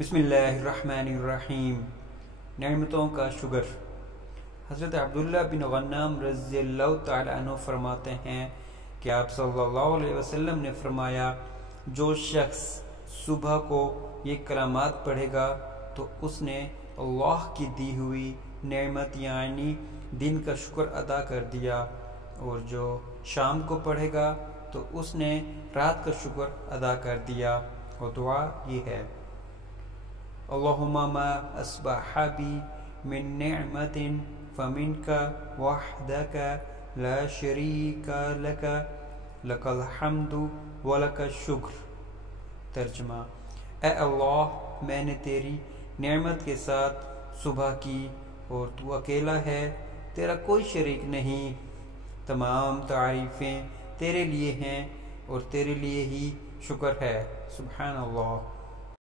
بسم اللہ الرحمن الرحیم۔ نعمتوں کا شکر۔ حضرت عبداللہ بن غنام رضی اللہ تعالیٰ عنہ فرماتے ہیں کہ آپ صلی اللہ علیہ وسلم نے فرمایا، جو شخص صبح کو یہ کلمات پڑھے گا تو اس نے اللہ کی دی ہوئی نعمت یعنی دن کا شکر ادا کر دیا، اور جو شام کو پڑھے گا تو اس نے رات کا شکر ادا کر دیا۔ اور دعا یہ ہے: اللہم ما اصبح بی من نعمت فمنک وحدک لا شریک لک لک الحمد ولک الشکر۔ ترجمہ: اے اللہ، میں نے تیری نعمت کے ساتھ صبح کی اور تو اکیلا ہے، تیرا کوئی شریک نہیں، تمام تعریفیں تیرے لیے ہیں اور تیرے لیے ہی شکر ہے۔ سبحان اللہ۔